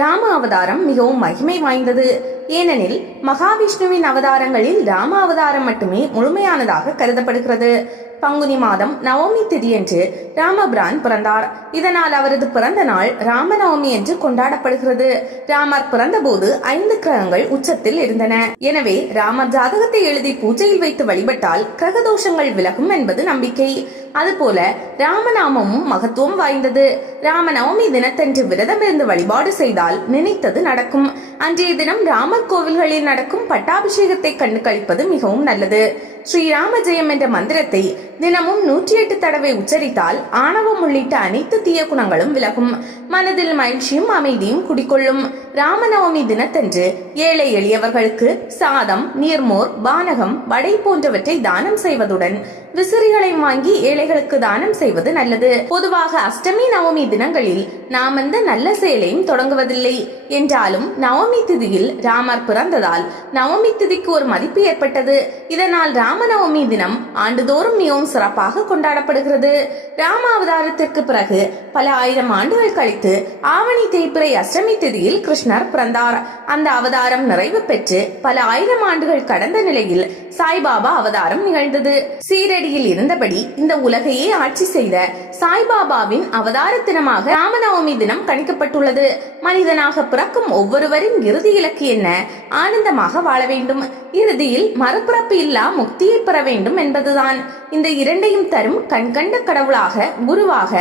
ராம அவதாரம் மிகவும் மகிமை வாய்ந்தது. ஏனெனில் மகாவிஷ்ணுவின் அவதாரங்களில் ராம அவதாரம் மட்டுமே முழுமையானதாக கருதப்படுகிறது. பங்குனி மாதம் நவமி திதியன்று ராமபிரான் பிறந்தார். இதனால் அவரது பிறந்த நாள் ராமநவமி என்று கொண்டாடப்படுகிறது. ராமர் பிறந்த போது 5 கிரகங்கள் உச்சத்தில் இருந்தன. எனவே ராமர் ஜாதகத்தை எழுதி பூஜையில் வைத்து வழிபட்டால் கிரகதோஷங்கள் விலகும் என்பது நம்பிக்கை. அதுபோல ராமநாமமும் மகத்துவம் வாய்ந்தது. ராமநவமி தினத்தன்று விரதமிருந்து வழிபாடு செய்தால் நினைத்தது நடக்கும். அன்றைய தினம் ராமர் கோவில்களில் நடக்கும் பட்டாபிஷேகத்தை கண்டு கழிப்பது மிகவும் நல்லது. ஸ்ரீராம ஜெயம் என்ற மந்திரத்தை தினமும் 108 தடவை உச்சரித்தால் ஆணவம் உள்ளிட்ட அனைத்து தீய குணங்களும் விலகும். மனதில் மகிழ்ச்சியும் அமைதியும் குடிக்கொள்ளும். ராமநவமி தினத்தன்று ஏழை எளியவர்களுக்கு சாதம், நீர்மோர், பானகம், வடை போன்றவற்றை தானம் செய்வதுடன் விசிறிகளை வாங்கி ஏழைகளுக்கு தானம் செய்வது நல்லது. பொதுவாக அஷ்டமி நவமி தினங்களில் நாம் எந்த நல்ல செயலையும் தொடங்குவதில்லை. என்றாலும் நவமி திதியில் ராமர் பிறந்ததால் நவமி திதிக்கு ஒரு மதிப்பு ஏற்பட்டது. இதனால் ராமநவமி தினம் ஆண்டுதோறும் மிகவும் சிறப்பாக கொண்டாடப்படுகிறது. ராம அவதாரத்திற்கு பிறகு பல ஆயிரம் ஆண்டுகள் கழித்து ஆவணி தேய்பிறை அஷ்டமி திதியில் கிருஷ்ணர் பிறந்தார். அந்த அவதாரம் நிறைவு பெற்று பல ஆயிரம் ஆண்டுகள் கடந்த நிலையில் சாய்பாபா அவதாரம் நிகழ்ந்தது. சீரடியில் இருந்தபடி இந்த உலகையே ஆட்சி செய்த சாய்பாபாவின் அவதார தினமாக ராமநவமி தினம் கணிக்கப்பட்டுள்ளது. மனிதனாக பிறக்கும் ஒவ்வொருவரின் இறுதி இலக்கு என்ன? ஆனந்தமாக வாழ வேண்டும். இறுதியில் மறுபிறப்பு இல்லா முக்தியை பெற வேண்டும் என்பதுதான். இந்த இரண்டையும் தரும் கண்கண்ட கடவுளாக, குருவாக,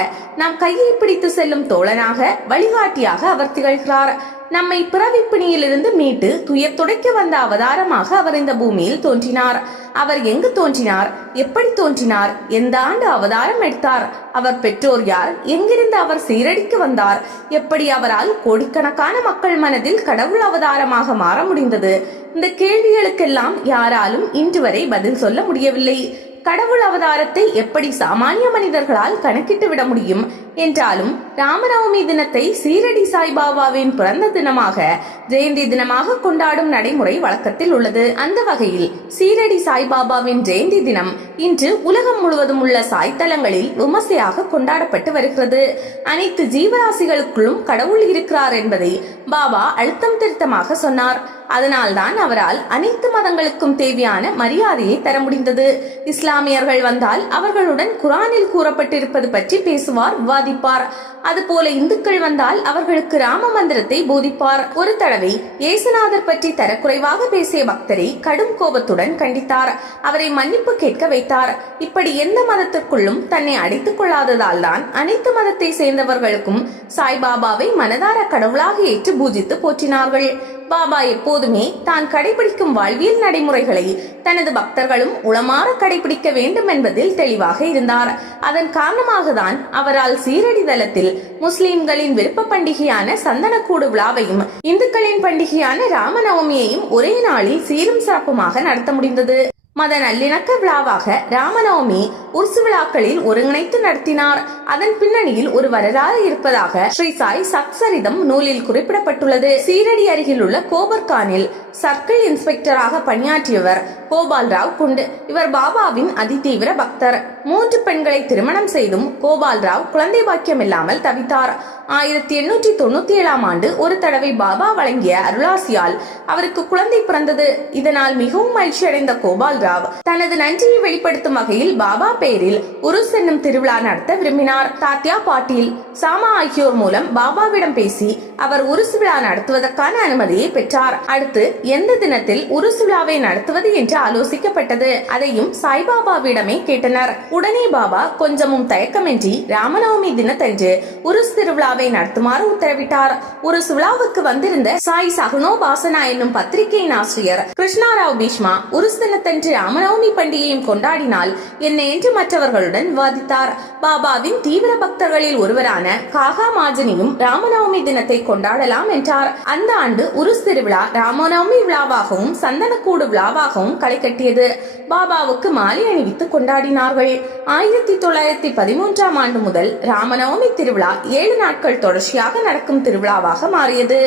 நாம் கையை பிடித்து செல்லும் தோழனாக, வழிகாட்டியாக அவர் திகழ்கிறார். நம்மை பிறவிப்பிணியிலிருந்து மீட்டு துயர் துடைக்க வந்த அவதாரமாக அவர் இந்த பூமியில் தோன்றினார். அவர் எங்கு தோன்றினார்? எப்படி தோன்றினார்? எந்த ஆண்டு அவதாரம் எடுத்தார்? அவர் பெற்றோர் யார்? எங்கிருந்து அவர் சீரடிக்கு வந்தார்? எப்படி அவரால் கோடிக்கணக்கான மக்கள் மனதில் கடவுள் அவதாரமாக மாற முடிந்தது? இந்த கேள்விகளுக்கெல்லாம் யாராலும் இன்று வரை பதில் சொல்ல முடியவில்லை. கடவுள் அவதாரத்தை எப்படி சாமானிய மனிதர்களால் கணக்கிட்டு விட முடியும்? என்றாலும் ராமநவமி தினத்தை சீரடி சாய்பாபாவின் பிறந்த தினமாக, ஜெயந்தி தினமாக கொண்டாடும் நடைமுறை வழக்கத்தில் உள்ளது. அந்த வகையில் சீரடி சாய்பாபாவின் ஜெயந்தி தினம் இன்று உலகம் முழுவதும் உள்ள சாய்தலங்களில் விமர்சையாக கொண்டாடப்பட்டு வருகிறது. அனைத்து ஜீவராசிகளுக்குள்ளும் கடவுள் இருக்கிறார் என்பதை பாபா அழுத்தம் திருத்தமாக சொன்னார். அதனால்தான் அவரால் அனைத்து மதங்களுக்கும் தேவையான மரியாதையை தர முடிந்தது. இஸ்லாமியர்கள் வந்தால் அவர்களுடன் குரானில் கூறப்பட்டிருப்பது பற்றி பேசுவார், விவாதிப்பார். அதுபோல இந்துக்கள் வந்தால் அவர்களுக்கு ராம மந்திரத்தை போதிப்பார். ஒரு தடவை இயேசுநாதர் பற்றி தரக்குறைவாக பேசிய பக்தரை கடும் கோபத்துடன் கண்டித்தார். அவரை மன்னிப்பு கேட்க வைத்தார். இப்படி எந்த மதத்திற்குள்ளும் தன்னை அடைத்துக் கொள்ளாததால் தான் அனைத்து மதத்தை சேர்ந்தவர்களுக்கும் சாய்பாபாவை மனதார கடவுளாக ஏற்று பூஜித்து போற்றினார்கள். பாபா எப்போதுமே தான் கடைபிடிக்கும் வாழ்வியல் நடைமுறைகளை தனது பக்தர்களும் உளமாற கடைபிடிக்க வேண்டும் என்பதில் தெளிவாக இருந்தார். அதன் காரணமாக தான் அவரால் சீரடி தலத்தில் முஸ்லிம்களின் விருப்ப பண்டிகையான சந்தனக்கூடு விழாவையும் இந்துக்களின் பண்டிகையான ராமநவமியையும் ஒரே நாளில் சீரும் சிறப்புமாக நடத்த முடிந்தது. மத நல்லிணக்க விழாவாக ராமநவமி உருசு விழாக்களில் ஒருங்கிணைத்து நடத்தினார். அதன் பின்னணியில் ஒரு வரலாறு இருப்பதாக ஸ்ரீ சாய் சத்சரிதம் நூலில் குறிப்பிடப்பட்டுள்ளது. சீரடி அருகில் உள்ள கோபர்கானில் சர்க்கிள் இன்ஸ்பெக்டராக பணியாற்றியவர் கோபால் ராவ் குண்டு. இவர் பாபாவின் அதிதீவிர பக்தர். 3 பெண்களை திருமணம் செய்தும் கோபால் ராவ் குழந்தை பாக்கியம் இல்லாமல் தவித்தார். 1897ஆம் ஆண்டு ஒரு தடவை பாபா வழங்கிய அருளாசியால் அவருக்கு குழந்தை பிறந்தது. இதனால் மிகவும் மகிழ்ச்சி அடைந்த கோபால் ராவ் தனது நன்றியை வெளிப்படுத்தும் வகையில் பாபா பெயரில் உருஸ் என்னும் திருவிழா நடத்த விரும்பினார். தாத்யா, பாட்டீல், சாமா ஆகியோர் மூலம் பாபாவிடம் பேசி அவர் உருஸ் விழா நடத்துவதற்கான அனுமதியை பெற்றார். அடுத்து எந்த தினத்தில் உருஸ் விழாவை நடத்துவது என்று ஆலோசிக்கப்பட்டது. அதையும் சாய்பாபாவிடமே கேட்டனர். உடனே பாபா கொஞ்சமும் தயக்கமின்றி ராமநவமி தினத்தன்று உருஸ் திருவிழாவை நடத்துமாறு உத்தரவிட்டார். உருஸ் விழாவுக்கு வந்திருந்த சாய் சகுனோபாசனா என்னும் பத்திரிகையின் ஆசிரியர் கிருஷ்ணாராவ் பீஷ்மா உருஸ் தினத்தன்று ராமநவமி பண்டிகையும் கொண்டாடினால் என்ன என்று மற்றவர்களுடன் விவாதித்தார். பாபாவின் தீவிர பக்தர்களில் ஒருவரான காகா மாஜனியும் ராமநவமி தினத்தை கொண்டாடலாம் என்றார். அந்த ஆண்டு உருஸ் திருவிழா ராமநவமி விழாவாகவும் சந்தனக்கூடு விழாவாகவும் களை கட்டியது. பாபாவுக்கு மாலை அணிவித்து கொண்டாடினார்கள். 1913ஆம் ஆண்டு முதல் ராமநவமி திருவிழா 7 நாட்கள் தொடர்ச்சியாக நடக்கும் திருவிழாவாக மாறியது.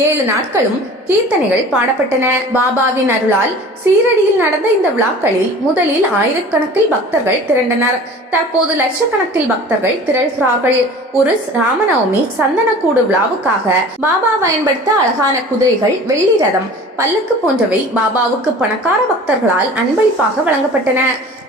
7 நாட்களும் கீர்த்தனைகள் பாடப்பட்டன. பாபாவின் அருளால் சீரடியில் நடந்த இந்த விழாக்களில் முதலில் ஆயிரக்கணக்கில் பக்தர்கள் திரண்டனர். தற்போது லட்சக்கணக்கில் பக்தர்கள் திரள்கிறார்கள். ஒரு ராமநவமி சந்தனக்கூடு விழாவுக்காக பாபா பயன்படுத்த அழகான குதிரைகள், வெள்ளி ரதம், பல்லக்கு போன்றவை பாபாவுக்கு பணக்கார பக்தர்களால் அன்பளிப்பாக வழங்கப்பட்டன.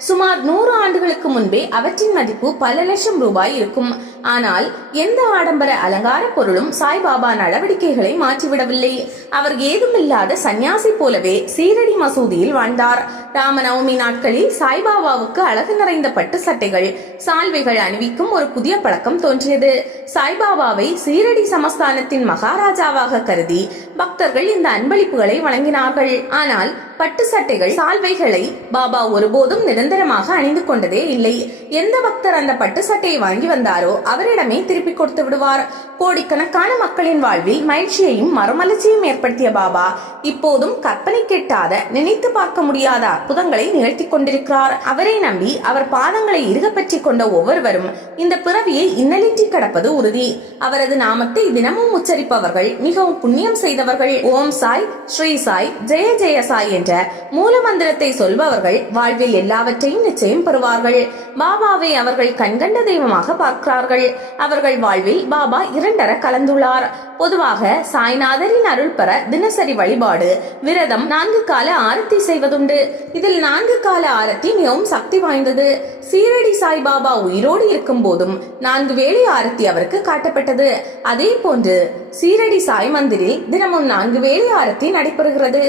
சுமார் 100 ஆண்டுகளுக்கு முன்பே அவற்றின் மதிப்பு பல லட்சம் ரூபாய் இருக்கும். ஆனால் எந்த ஆடம்பர அலங்கார பொருளும் சாய்பாபா நடவடிக்கைகளை மாற்றிவிடவில்லை. அவர் ஏதுமில்லாத சன்னியாசி போலவே சீரடி மசூதியில் வாழ்ந்தார். ராமநவமி நாட்களில் சாய்பாபாவுக்கு அழகு நிறைந்த பட்டு சட்டைகள், சால்வைகள் அணிவிக்கும் ஒரு புதிய பழக்கம் தோன்றியது. சாய்பாபாவை சீரடி சமஸ்தானத்தின் மகாராஜாவாக கருதி பக்தர்கள் இந்த அன்பளிப்புகளை வழங்கினார்கள். ஆனால் பட்டு சட்டைகள், சால்வைகளை பாபா ஒருபோதும் நிரந்தரமாக அணிந்து கொண்டதே இல்லை. எந்த பக்தர் அந்த பட்டு சட்டையை வாங்கி வந்தாரோ அவரிடமே திருப்பி கொடுத்து விடுவார். கோடிக்கணக்கான மக்களின் வாழ்வில் மகிழ்ச்சியையும் மறுமலர்ச்சியும் ஏற்படுத்திய பாபா இப்போதும் கற்பனை கேட்டாத, நினைத்து பார்க்க முடியாத அற்புதங்களை நிகழ்த்தி கொண்டிருக்கிறார். அவரை நம்பி அவர் பாதங்களை இறுக பற்றி கொண்ட ஒவ்வொருவரும் இந்த பிறவியை இன்னலின்றி கடப்பது உறுதி. அவரது நாமத்தை தினமும் உச்சரிப்பவர்கள் மிகவும் புண்ணியம் செய்தவர்கள். ஓம் சாய், ஸ்ரீ சாய், ஜெய ஜெய சாய் என்ற மூல மந்திரத்தை சொல்பவர்கள் வாழ்வில் எல்லாவற்றையும் நிச்சயம் பெறுவார்கள். பாபாவை அவர்கள் கண்கண்ட தெய்வமாக பார்க்கிறார்கள். அவர்கள் வாழ்வில் பாபா இரண்டர கலந்துள்ளார். பொதுவாக சாய்நாதரின் அருள் பெற தினசரி வழிபாடு, விரதம், 4 கால ஆரத்தி செய்வதுண்டு. இதில் 4 கால ஆரத்தி மிகவும் சக்தி வாய்ந்தது. சீரடி சாய்பாபா உயிரோடு இருக்கும் போதும் 4 வேளை ஆரத்தி அவருக்கு காட்டப்பட்டது. அதே போன்று சீரடி சாய் மந்திரில் தினமும் 4 வேளை ஆரத்தி நடைபெறுகிறது.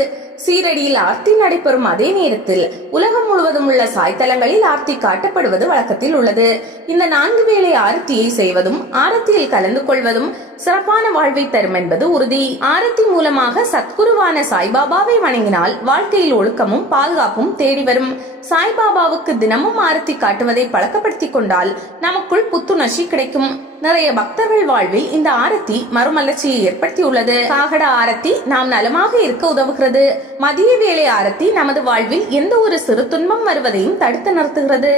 சீரடியில் ஆர்த்தி நடைபெறும் அதே நேரத்தில் உலகம் முழுவதும் உள்ள சாய்தலங்களில் ஆர்த்தி காட்டப்படுவது வழக்கத்தில் உள்ளது. இந்த 4 வேளை ஆரத்தியை செய்வதும் ஆரத்தியில் கலந்து கொள்வதும் சிறப்பான வாழ்வை தரும் என்பது உறுதி. ஆரத்தி மூலமாக சத்குருவான சாய்பாபாவை வணங்கினால் வாழ்க்கையில் ஒழுக்கமும் பாதுகாப்பும் தேடி வரும். சாய்பாபாவுக்கு தினமும் ஆரத்தி காட்டுவதை பழக்கப்படுத்திக் கொண்டால் நமக்குள் புத்துணர்ச்சி கிடைக்கும். நிறைய பக்தர்கள் வாழ்வில் இந்த ஆரத்தி மறுமலர்ச்சியை ஏற்படுத்தியுள்ளது. காகட ஆரத்தி நாம் நலமாக இருக்க உதவுகிறது. மதிய வேளை ஆரத்தி நமது வாழ்வில் எந்த ஒரு சிறு துன்பம் வருவதையும் தடுத்து நிறுத்துகிறது.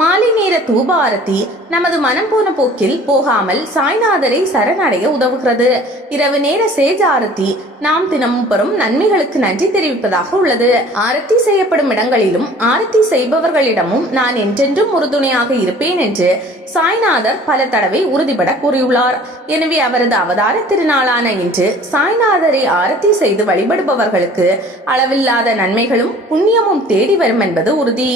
மாலை நேர தூப ஆரத்தி நமது மனம் போன போக்கில் போகாமல் சாய்நாதரை சரணடைய உதவுகிறது. இரவு நேர சேஜ ஆரத்தி நாம் தினமும் பெறும் நன்மைகளுக்கு நன்றி தெரிவிப்பதாக உள்ளது. ஆரத்தி செய்யப்படும் இடங்களிலும் ஆரத்தி செய்பவர்களிடமும் நான் என்றென்றும் உறுதுணையாக இருப்பேன் என்று சாய்நாதர் பல தடவை உறுதிபட கூறியுள்ளார். எனவே அவரது அவதார திருநாளான இன்று சாய்நாதரை ஆரத்தி செய்து வழிபடுபவர்களுக்கு அளவில்லாத நன்மைகளும் புண்ணியமும் தேடி வரும் என்பது உறுதி.